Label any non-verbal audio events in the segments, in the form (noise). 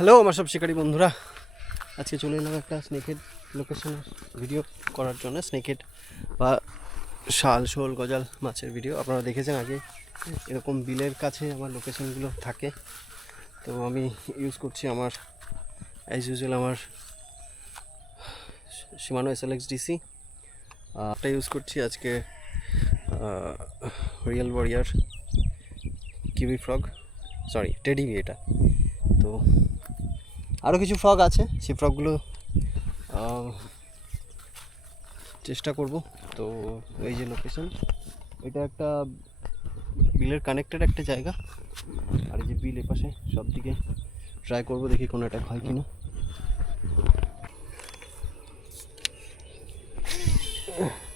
Hello আমার সব শিকারী বন্ধুরা। আজকে চলে এলাম একটা স্নেকের লোকেশনের ভিডিও করার জন্য। স্নেকের বা শাল, শোল, গজাল মাছের ভিডিও আপনারা দেখেছেন আগে এরকম বিলের কাছে আমার লোকেশনগুলো থাকে। তো আমি ইউজ করছি আমার অ্যাজ ইউজুয়াল আমার সীমানো এস এল এক্স ডিসি একটা ইউজ করছি আজকে real warrior kiwi frog sorry teddy এটা। তো আরও কিছু ফ্রগ আছে, সেই ফ্রগগুলো চেষ্টা করব। তো এই যে লোকেশন এটা একটা বিলের কানেক্টেড একটা জায়গা। আর এই যে বিল এপাশে সব দিকে ট্রাই করব, দেখি কোনো অ্যাটাক হয় কিনা। Oh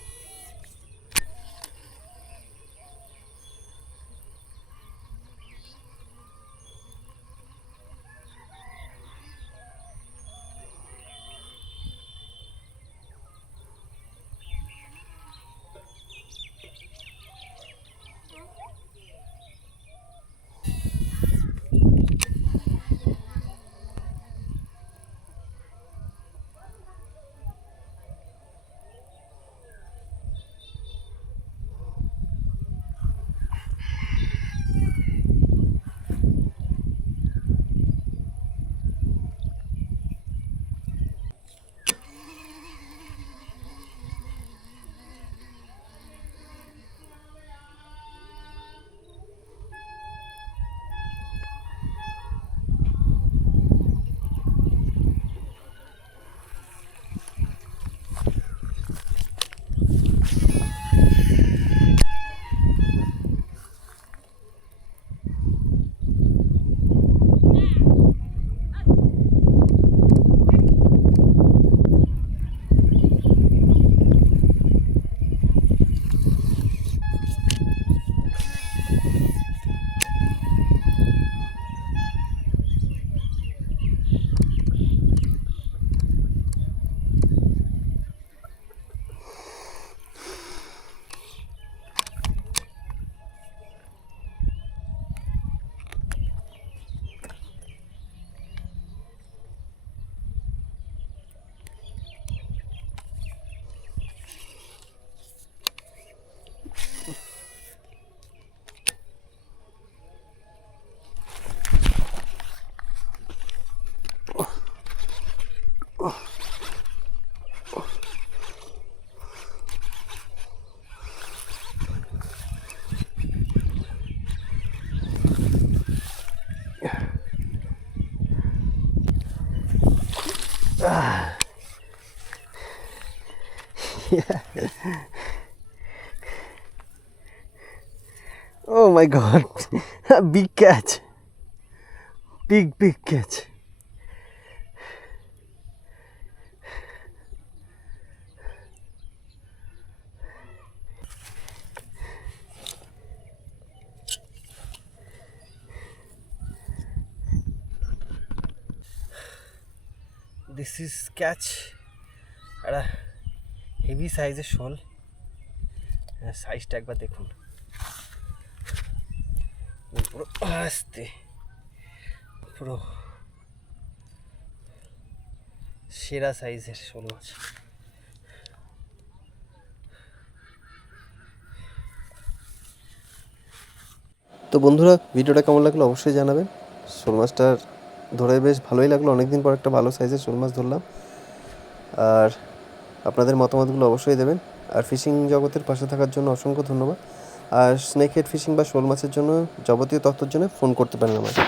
(laughs) Oh my god, a (laughs) big catch. Big, big catch. This is catch. একটা হেভি সাইজের শোল। সাইজটা একবার দেখুন। পুরো আস্তে। পুরো সেরা সাইজের শোল মাছ। তো বন্ধুরা, ভিডিওটা কেমন লাগল অবশ্যই জানাবেন। শোল মাছটার ধরে বেশ ভালোই লাগল। অনেকদিন পর একটা ভালো সাইজের শোল মাছ ধরলাম। আর আপনাদের মতামতগুলো অবশ্যই দেবেন। আর ফিশিং জগতের পাশে থাকার জন্য অসংখ্য ধন্যবাদ। আর স্নেক হেড ফিশিং বা শোল মাছের জন্য যাবতীয় তথ্যের জন্য ফোন করতে পারেন আমাকে